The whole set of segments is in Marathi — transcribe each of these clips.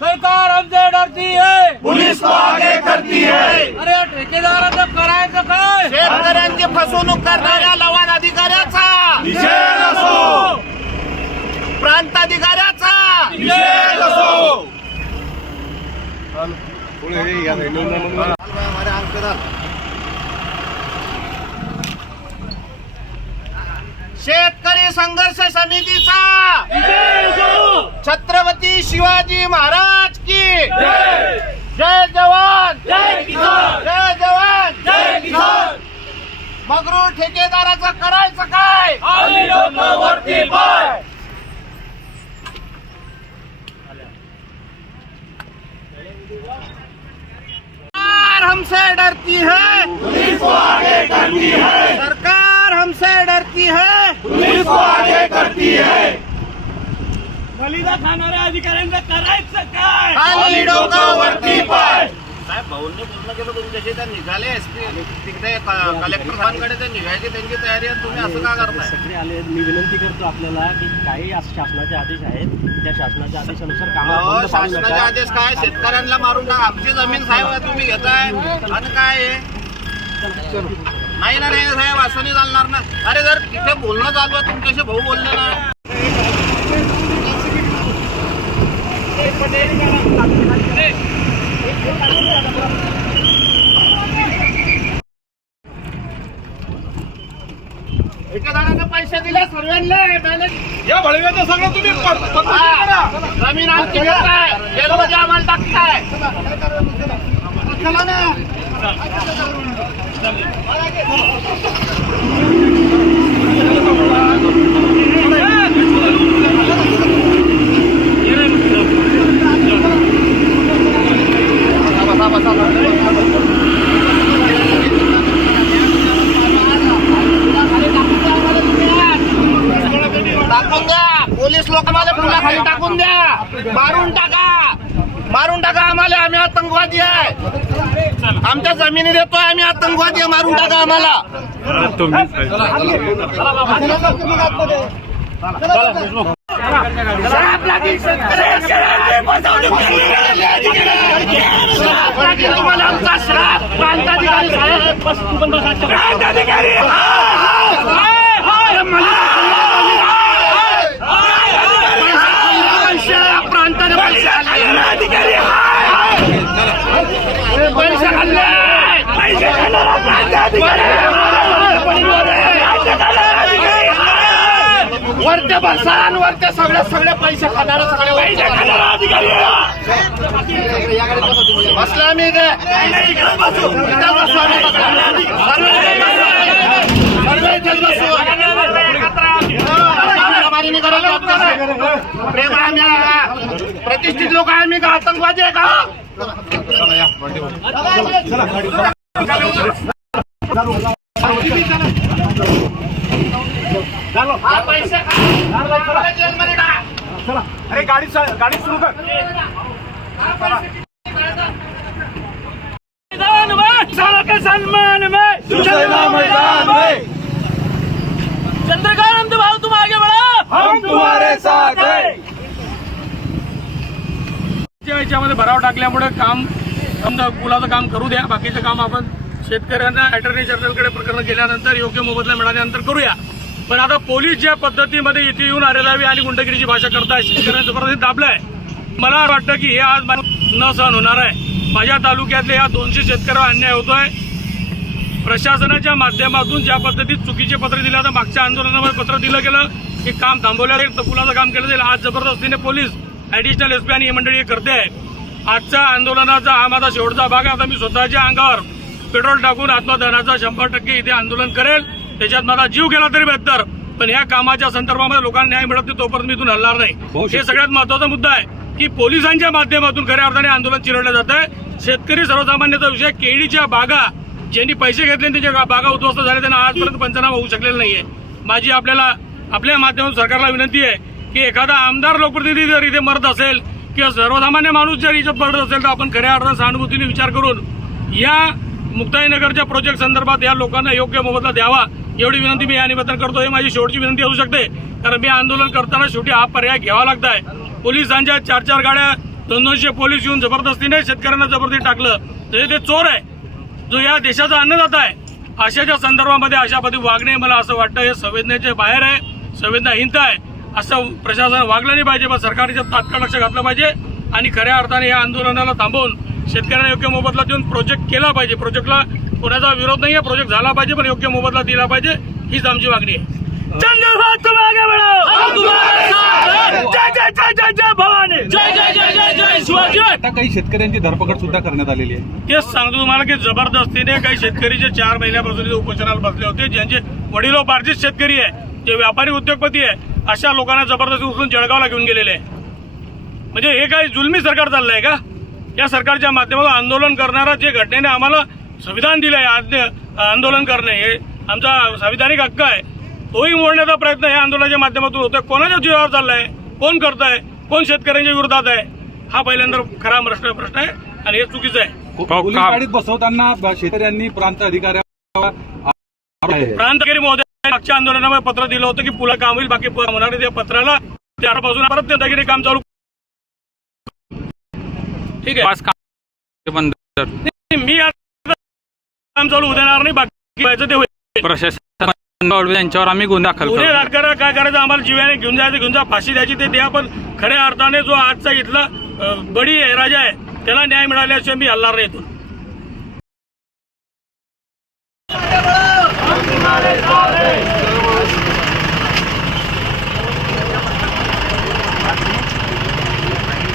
सरकार हमसे डरती है पुलिस को आगे करती है अरे ठेकेदाराचं करायचं काय? शेतकऱ्यांची फसवणूक करणाऱ्या लवाद अधिकाऱ्याचा. निषेध असो. प्रांत अधिकाऱ्याचा निषेध असो. शेतकरी संघर्ष समितीचा. छत्रपती शिवाजी महाराज की। जय जवान। जय जय जवान। मगरूळ ठेकेदाराचं करायचं काय सरकार हमसे डरती है। पुलिस को आगे करती है। सरकार हमसे डरती है। पुलिस को है बलिदा खाणाऱ्या अधिकाऱ्यांचं करायचं काय? खाली डोकावरती पाय साहेब भाऊंनी पूर्ण केलं तुमच्याशी? त्या निघाले एसपी तिकडे क- कलेक्टर साहेबांकडे ते निघायची त्यांची तयारी आहे तुम्ही असं का करताय? सगळे आले. मी विनंती करतो आपल्याला की काही आज शासनाचे आदेश आहेत. त्या शासनाच्या आदेशानुसार अहो, कामं बंद पाडू शासनाचे नका. आदेश काय? शेतकऱ्यांना मारून टाका. आमची जमीन साहेब तुम्ही घेताय. आणि काय आहे? नाही ना नाही साहेब असं नाही चालणार ना. अरे जर तिथे बोलणं चालू आहे तुमच्याशी भाऊ बोलले ना. ठेकेदाराने पैसे दिले सर्वांना मॅनेज या भडव्याचं सगळं तुम्ही प- पद्धती करा जमीन आमची घेताय जेलमध्ये आम्हाला टाकताय. चला ना टाकून द्या पोलीस लोक मला पुन्हा खाली टाकून द्या मारून टाका मारून टाका आम्हाला आम्ही आतंकवादी आहे. आमच्या जमिनी देतोय आम्ही आतंकवादी मारून टाका आम्हाला. तुम्हाला आमचा श्राप प्रांताधिकारी साहेब प्रांताधिकारी प्रांताने पैसे अधिकारी पैसे खाल्ले पैसे वरते बसान वरते सगळे सगळे पैसे खाणार सगळे पैसे खाणार. अधिकारी बसला मी बसू. प्रेम आम्ही प्रतिष्ठित लोक आहे मी का? आतंकवादी आहे का? हा अरे गाडी गाडी सुरू कर. में चंद्रकांत भाऊ तुम आगे बढ़ा हम तुम्हारे साथ है याच्यामध्ये भराव टाकल्यामुळे काम समजा पुलाचं काम करू द्या बाकीचं काम आपण शेतकऱ्यांना अटर्नी जनरलकडे प्रकरण केल्यानंतर योग्य मोबदला मिळाल्यानंतर करूया. पण आता पोलीस ज्या पद्धतीमध्ये इथे येऊन आरेलावी आणि गुंडगिरीची भाषा करताय शेतकऱ्यांना जबरदस्ती दाबलाय मला वाटतं की हे आज न सहन होणार आहे. माझ्या तालुक्यातले या दोनशे शेतकऱ्यावर अन्याय होतोय. प्रशासनाच्या माध्यमातून ज्या पद्धतीत चुकीचे पत्र दिले आता मागच्या आंदोलनामध्ये पत्र दिलं गेलं की काम थांबवलं जाईल पुलाचं काम केलं जाईल आज जबरदस्तीने पोलीस ॲडिशनल एसपी आणि ही मंडळी करते. आहे आजच्या आंदोलनाचा हा माझा शेवटचा भाग आहे. आता मी स्वतःच्या अंगावर पेट्रोल टाकून आत्मदहनाचा शंभर टक्के इथे आंदोलन करेल. त्याच्यात माझा जीव गेला तरी बेहतर. पण या कामाच्या संदर्भामध्ये लोकांना न्याय मिळत नाही तोपर्यंत मी इथून हलणार नाही. हे सगळ्यात महत्त्वाचा मुद्दा आहे की पोलिसांच्या माध्यमातून खऱ्या अर्थाने आंदोलन चिरडलं जात आहे. शेतकरी सर्वसामान्याचा विषय केळीच्या बागा ज्यांनी पैसे घेतले त्याच्या बागा उद्ध्वस्त झाल्या त्यांना आजपर्यंत पंचनामा होऊ शकलेला नाहीये. माझी आपल्याला आपल्या माध्यमातून सरकारला विनंती आहे की एखादा आमदार लोकप्रतिनिधी जर इथे मरत असेल किंवा सर्वसामान्य माणूस जर इथे मरत असेल तर आपण खऱ्या अर्थानं सहानुभूतीने विचार करून या मुक्ताईनगरच्या प्रोजेक्ट संदर्भात या लोकांना योग्य मोबदला द्यावा एवढी विनंती मी या निमित्तानं करतो. हे माझी शेवटची विनंती असू शकते कारण मी आंदोलन करताना शेवटी हा पर्याय घ्यावा लागत आहे पोलिसांच्या चार चार गाड्या दोन दोनशे पोलीस येऊन जबरदस्तीने शेतकऱ्यांना जबरदस्ती टाकलं. तरी ते चोर आहे. जो या देशाचा अन्नदाता आहे अशाच्या संदर्भामध्ये अशा पद्धती वागणे मला असं वाटतं. हे संवेदनेचे बाहेर आहे संवेदनाहीनता आहे असं प्रशासन वागलं नाही पाहिजे पण सरकारच्या तात्काळ लक्ष घातलं पाहिजे. आणि खऱ्या अर्थाने या आंदोलनाला थांबवून शेतकऱ्यांना योग्य मोबदला देऊन प्रोजेक्ट केला पाहिजे. प्रोजेक्टला कोणाचा विरोध नाही आहे प्रोजेक्ट झाला पाहिजे पण योग्य मोबदला दिला पाहिजे हीच आमची मागणी आहे. धन्यवाद तुम आगे बढ़ो. जय जय जय जय जय भवानी. जय जय जय जय जय शिवाजी. आता काही शेतकऱ्यांची धरपकड सुद्धा करण्यात आलेली आहे. तेच सांगतो तुम्हाला की जबरदस्तीने काही शेतकरी जे चार महिन्यापासून इथे उपोषणाला बसले होते ज्यांचे वडिलोपार्जित शेतकरी आहे जे व्यापारी उद्योगपती आहे अशा लोकांना जबरदस्ती उचलून जळगावला घेऊन गेलेले आहे. म्हणजे हे काही जुलमी सरकार चाललंय का? या सरकारच्या माध्यमातून आंदोलन करणारा जे घटनेने आम्हाला संविधान दिलंय आज्ञ- आंदोलन करणे हे आमचा संविधानिक हक्क आहे. तोही मोडण्याचा प्रयत्न या आंदोलनाच्या माध्यमातून होतोय. कोणाच्या जीवावर चाललाय? कोण करताय? कोण शेतकऱ्यांच्या विरोधात आहे? हा पहिल्यांदा खरा प्रश्न प्रश्न आहे आणि हे चुकीचं आहे. पोलीस गाडीत बसवताना शेतकऱ्यांनी प्रांत अधिकाऱ्या प्रांतगिरी महोदय मागच्या आंदोलनामध्ये पत्र दिलं होतं की पुला काम होईल बाकी होणार त्या पत्राला त्यापासून परत ते दगिरी काम चालू ठीक आहे. नाही, मी आता काम चालू नाही बाकी व्हायचं ते होईल. प्रशासन यांच्यावर आम्ही गुन्हा दाखल गुन्हे करू. दाखल काय करायचं? आम्हाला जीवाने घेऊन जायचं घेऊन जा फाशी द्यायची ते द्या पण खऱ्या अर्थाने जो आजचा इथला अ, बडी आहे राजा आहे त्याला न्याय मिळाल्याशिवाय मी हलणार नाही इथून शेतकऱ्यांच्या जमिनीचा योग्य मोबदला मिळालाच पाहिजे.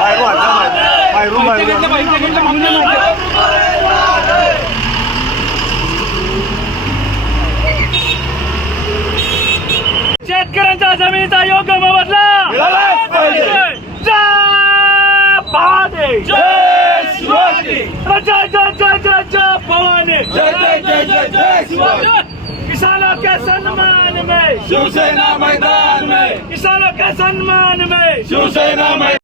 जय भवानी जय शिवाजी जय जय जय जय जय भवानी जय जय जय जय जय शिवाजी. किसानों के सम्मान में. शिवसेना मैदान में. किसानों के सम्मान में. शिवसेना मैदान